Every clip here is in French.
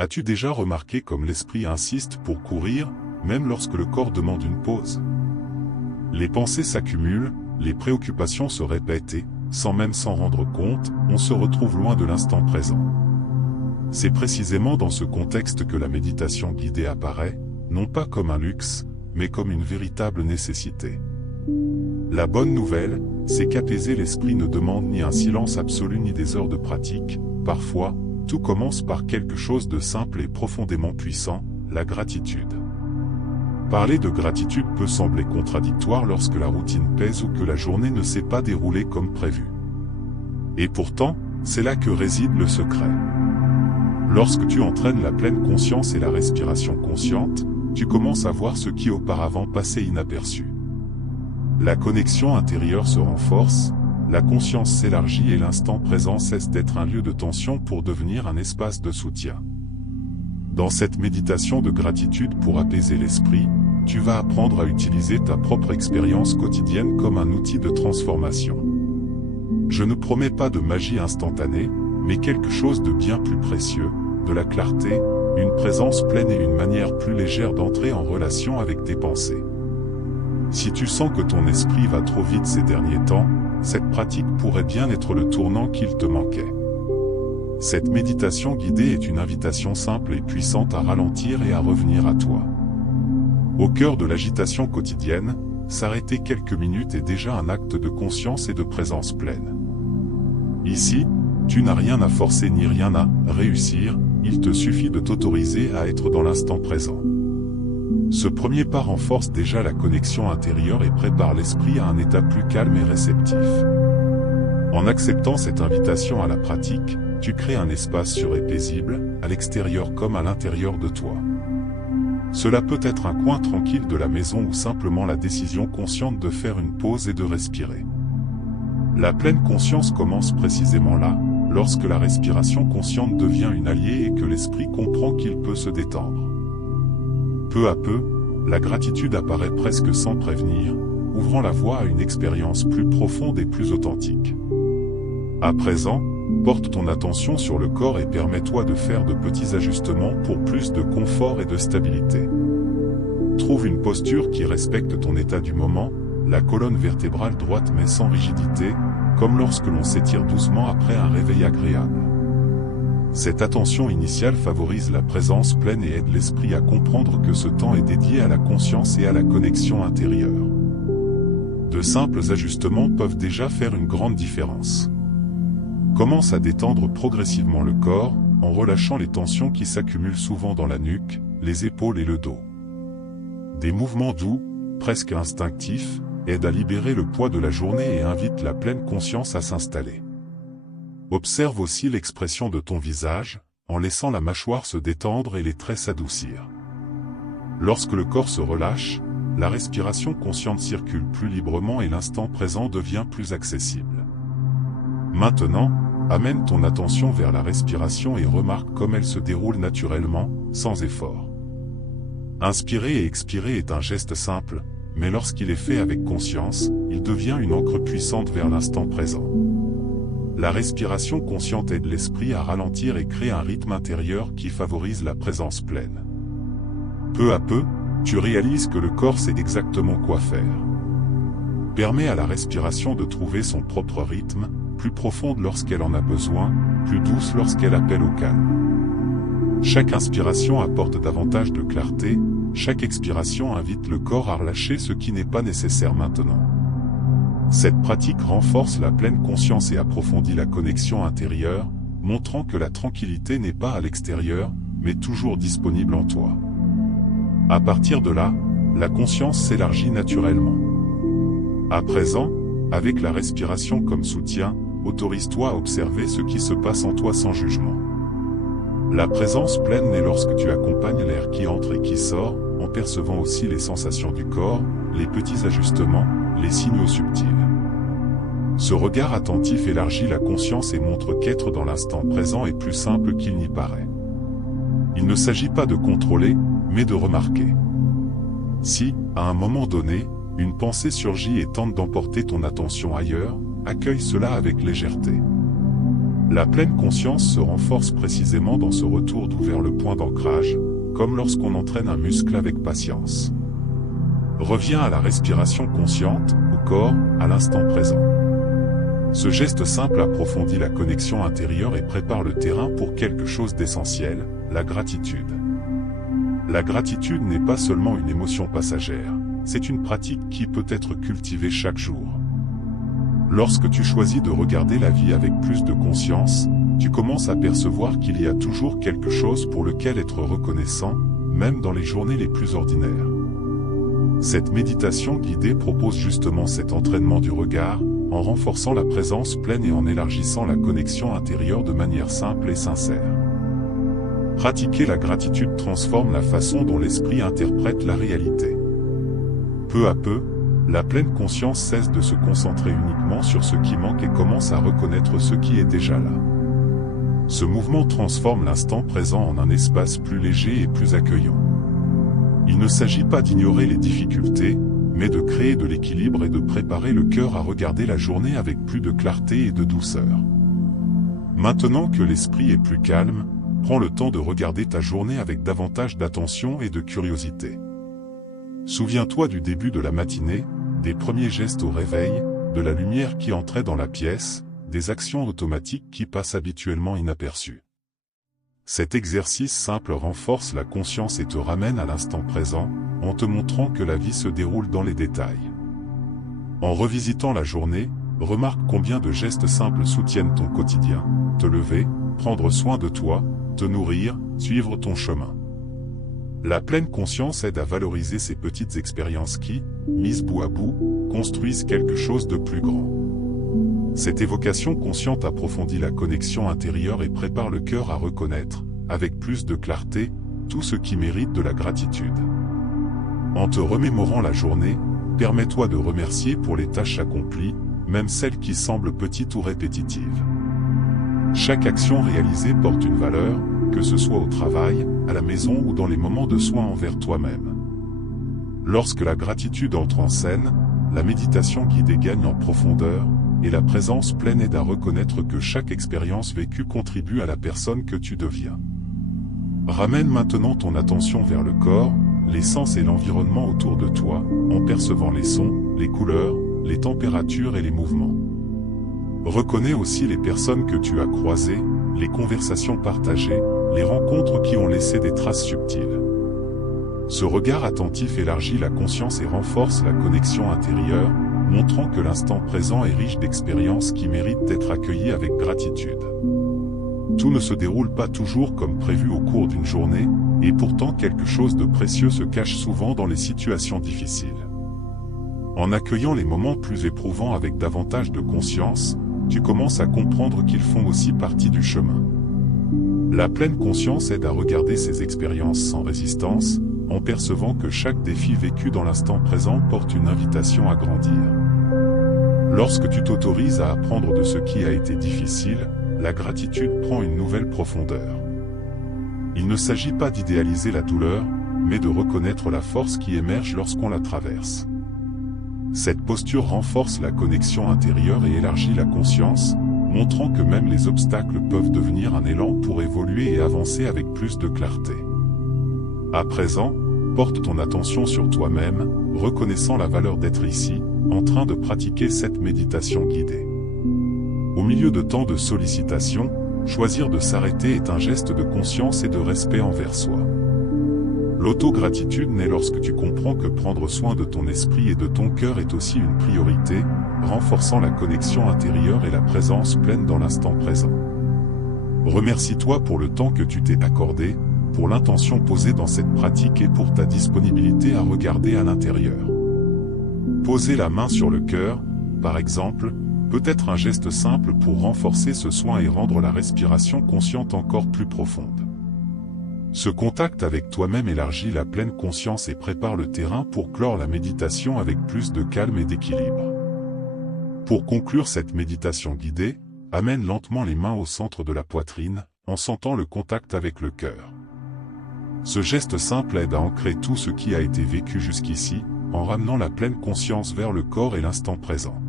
As-tu déjà remarqué comme l'esprit insiste pour courir, même lorsque le corps demande une pause? Les pensées s'accumulent, les préoccupations se répètent et, sans même s'en rendre compte, on se retrouve loin de l'instant présent. C'est précisément dans ce contexte que la méditation guidée apparaît, non pas comme un luxe, mais comme une véritable nécessité. La bonne nouvelle, c'est qu'apaiser l'esprit ne demande ni un silence absolu ni des heures de pratique. Parfois, tout commence par quelque chose de simple et profondément puissant, la gratitude. Parler de gratitude peut sembler contradictoire lorsque la routine pèse ou que la journée ne s'est pas déroulée comme prévu. Et pourtant, c'est là que réside le secret. Lorsque tu entraînes la pleine conscience et la respiration consciente, tu commences à voir ce qui auparavant passait inaperçu. La connexion intérieure se renforce, la conscience s'élargit et l'instant présent cesse d'être un lieu de tension pour devenir un espace de soutien. Dans cette méditation de gratitude pour apaiser l'esprit, tu vas apprendre à utiliser ta propre expérience quotidienne comme un outil de transformation. Je ne promets pas de magie instantanée, mais quelque chose de bien plus précieux, de la clarté, une présence pleine et une manière plus légère d'entrer en relation avec tes pensées. Si tu sens que ton esprit va trop vite ces derniers temps, cette pratique pourrait bien être le tournant qu'il te manquait. Cette méditation guidée est une invitation simple et puissante à ralentir et à revenir à toi. Au cœur de l'agitation quotidienne, s'arrêter quelques minutes est déjà un acte de conscience et de présence pleine. Ici, tu n'as rien à forcer ni rien à réussir, il te suffit de t'autoriser à être dans l'instant présent. Ce premier pas renforce déjà la connexion intérieure et prépare l'esprit à un état plus calme et réceptif. En acceptant cette invitation à la pratique, tu crées un espace sûr et paisible, à l'extérieur comme à l'intérieur de toi. Cela peut être un coin tranquille de la maison ou simplement la décision consciente de faire une pause et de respirer. La pleine conscience commence précisément là, lorsque la respiration consciente devient une alliée et que l'esprit comprend qu'il peut se détendre. Peu à peu, la gratitude apparaît presque sans prévenir, ouvrant la voie à une expérience plus profonde et plus authentique. À présent, porte ton attention sur le corps et permets-toi de faire de petits ajustements pour plus de confort et de stabilité. Trouve une posture qui respecte ton état du moment, la colonne vertébrale droite mais sans rigidité, comme lorsque l'on s'étire doucement après un réveil agréable. Cette attention initiale favorise la présence pleine et aide l'esprit à comprendre que ce temps est dédié à la conscience et à la connexion intérieure. De simples ajustements peuvent déjà faire une grande différence. Commence à détendre progressivement le corps, en relâchant les tensions qui s'accumulent souvent dans la nuque, les épaules et le dos. Des mouvements doux, presque instinctifs, aident à libérer le poids de la journée et invitent la pleine conscience à s'installer. Observe aussi l'expression de ton visage, en laissant la mâchoire se détendre et les traits s'adoucir. Lorsque le corps se relâche, la respiration consciente circule plus librement et l'instant présent devient plus accessible. Maintenant, amène ton attention vers la respiration et remarque comme elle se déroule naturellement, sans effort. Inspirer et expirer est un geste simple, mais lorsqu'il est fait avec conscience, il devient une ancre puissante vers l'instant présent. La respiration consciente aide l'esprit à ralentir et crée un rythme intérieur qui favorise la présence pleine. Peu à peu, tu réalises que le corps sait exactement quoi faire. Permets à la respiration de trouver son propre rythme, plus profonde lorsqu'elle en a besoin, plus douce lorsqu'elle appelle au calme. Chaque inspiration apporte davantage de clarté, chaque expiration invite le corps à relâcher ce qui n'est pas nécessaire maintenant. Cette pratique renforce la pleine conscience et approfondit la connexion intérieure, montrant que la tranquillité n'est pas à l'extérieur, mais toujours disponible en toi. À partir de là, la conscience s'élargit naturellement. À présent, avec la respiration comme soutien, autorise-toi à observer ce qui se passe en toi sans jugement. La présence pleine naît lorsque tu accompagnes l'air qui entre et qui sort, en percevant aussi les sensations du corps, les petits ajustements, les signaux subtils. Ce regard attentif élargit la conscience et montre qu'être dans l'instant présent est plus simple qu'il n'y paraît. Il ne s'agit pas de contrôler, mais de remarquer. Si, à un moment donné, une pensée surgit et tente d'emporter ton attention ailleurs, accueille cela avec légèreté. La pleine conscience se renforce précisément dans ce retour vers le point d'ancrage, comme lorsqu'on entraîne un muscle avec patience. Reviens à la respiration consciente, au corps, à l'instant présent. Ce geste simple approfondit la connexion intérieure et prépare le terrain pour quelque chose d'essentiel, la gratitude. La gratitude n'est pas seulement une émotion passagère, c'est une pratique qui peut être cultivée chaque jour. Lorsque tu choisis de regarder la vie avec plus de conscience, tu commences à percevoir qu'il y a toujours quelque chose pour lequel être reconnaissant, même dans les journées les plus ordinaires. Cette méditation guidée propose justement cet entraînement du regard, en renforçant la présence pleine et en élargissant la connexion intérieure de manière simple et sincère. Pratiquer la gratitude transforme la façon dont l'esprit interprète la réalité. Peu à peu, la pleine conscience cesse de se concentrer uniquement sur ce qui manque et commence à reconnaître ce qui est déjà là. Ce mouvement transforme l'instant présent en un espace plus léger et plus accueillant. Il ne s'agit pas d'ignorer les difficultés, mais de créer de l'équilibre et de préparer le cœur à regarder la journée avec plus de clarté et de douceur. Maintenant que l'esprit est plus calme, prends le temps de regarder ta journée avec davantage d'attention et de curiosité. Souviens-toi du début de la matinée, des premiers gestes au réveil, de la lumière qui entrait dans la pièce, des actions automatiques qui passent habituellement inaperçues. Cet exercice simple renforce la conscience et te ramène à l'instant présent, en te montrant que la vie se déroule dans les détails. En revisitant la journée, remarque combien de gestes simples soutiennent ton quotidien, te lever, prendre soin de toi, te nourrir, suivre ton chemin. La pleine conscience aide à valoriser ces petites expériences qui, mises bout à bout, construisent quelque chose de plus grand. Cette évocation consciente approfondit la connexion intérieure et prépare le cœur à reconnaître, avec plus de clarté, tout ce qui mérite de la gratitude. En te remémorant la journée, permets-toi de remercier pour les tâches accomplies, même celles qui semblent petites ou répétitives. Chaque action réalisée porte une valeur, que ce soit au travail, à la maison ou dans les moments de soin envers toi-même. Lorsque la gratitude entre en scène, la méditation guidée gagne en profondeur, et la présence pleine aide à reconnaître que chaque expérience vécue contribue à la personne que tu deviens. Ramène maintenant ton attention vers le corps, les sens et l'environnement autour de toi, en percevant les sons, les couleurs, les températures et les mouvements. Reconnais aussi les personnes que tu as croisées, les conversations partagées, les rencontres qui ont laissé des traces subtiles. Ce regard attentif élargit la conscience et renforce la connexion intérieure, montrant que l'instant présent est riche d'expériences qui méritent d'être accueillies avec gratitude. Tout ne se déroule pas toujours comme prévu au cours d'une journée, et pourtant quelque chose de précieux se cache souvent dans les situations difficiles. En accueillant les moments plus éprouvants avec davantage de conscience, tu commences à comprendre qu'ils font aussi partie du chemin. La pleine conscience aide à regarder ces expériences sans résistance, en percevant que chaque défi vécu dans l'instant présent porte une invitation à grandir. Lorsque tu t'autorises à apprendre de ce qui a été difficile, la gratitude prend une nouvelle profondeur. Il ne s'agit pas d'idéaliser la douleur, mais de reconnaître la force qui émerge lorsqu'on la traverse. Cette posture renforce la connexion intérieure et élargit la conscience, montrant que même les obstacles peuvent devenir un élan pour évoluer et avancer avec plus de clarté. À présent, porte ton attention sur toi-même, reconnaissant la valeur d'être ici, en train de pratiquer cette méditation guidée. Au milieu de tant de sollicitations, choisir de s'arrêter est un geste de conscience et de respect envers soi. L'autogratitude naît lorsque tu comprends que prendre soin de ton esprit et de ton cœur est aussi une priorité, renforçant la connexion intérieure et la présence pleine dans l'instant présent. Remercie-toi pour le temps que tu t'es accordé, pour l'intention posée dans cette pratique et pour ta disponibilité à regarder à l'intérieur. Poser la main sur le cœur, par exemple, peut être un geste simple pour renforcer ce soin et rendre la respiration consciente encore plus profonde. Ce contact avec toi-même élargit la pleine conscience et prépare le terrain pour clore la méditation avec plus de calme et d'équilibre. Pour conclure cette méditation guidée, amène lentement les mains au centre de la poitrine, en sentant le contact avec le cœur. Ce geste simple aide à ancrer tout ce qui a été vécu jusqu'ici, en ramenant la pleine conscience vers le corps et l'instant présent.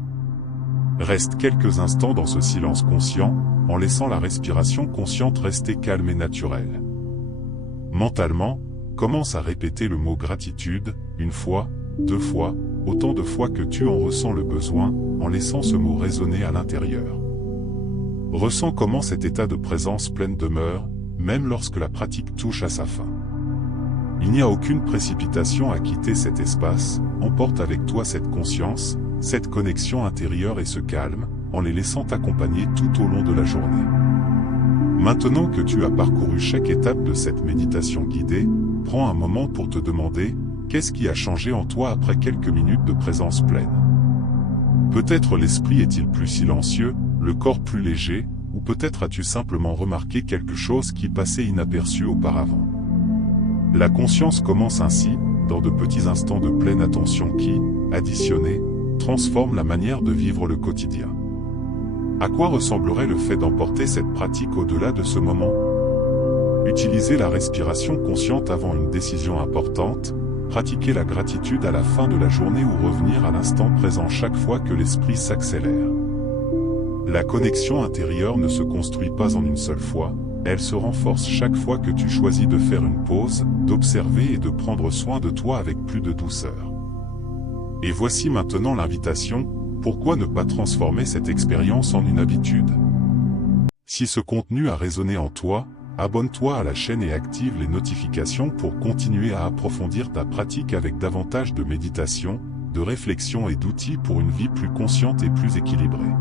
Reste quelques instants dans ce silence conscient, en laissant la respiration consciente rester calme et naturelle. Mentalement, commence à répéter le mot gratitude, 1 fois, 2 fois, autant de fois que tu en ressens le besoin, en laissant ce mot résonner à l'intérieur. Ressens comment cet état de présence pleine demeure, même lorsque la pratique touche à sa fin. Il n'y a aucune précipitation à quitter cet espace, emporte avec toi cette conscience, cette connexion intérieure et ce calme, en les laissant t'accompagner tout au long de la journée. Maintenant que tu as parcouru chaque étape de cette méditation guidée, prends un moment pour te demander, qu'est-ce qui a changé en toi après quelques minutes de présence pleine? Peut-être l'esprit est-il plus silencieux, le corps plus léger, ou peut-être as-tu simplement remarqué quelque chose qui passait inaperçu auparavant. La conscience commence ainsi, dans de petits instants de pleine attention qui, additionnés, transforment la manière de vivre le quotidien. À quoi ressemblerait le fait d'emporter cette pratique au-delà de ce moment? Utiliser la respiration consciente avant une décision importante, pratiquer la gratitude à la fin de la journée ou revenir à l'instant présent chaque fois que l'esprit s'accélère. La connexion intérieure ne se construit pas en une seule fois, elle se renforce chaque fois que tu choisis de faire une pause, d'observer et de prendre soin de toi avec plus de douceur. Et voici maintenant l'invitation, pourquoi ne pas transformer cette expérience en une habitude? Si ce contenu a résonné en toi, abonne-toi à la chaîne et active les notifications pour continuer à approfondir ta pratique avec davantage de méditation, de réflexion et d'outils pour une vie plus consciente et plus équilibrée.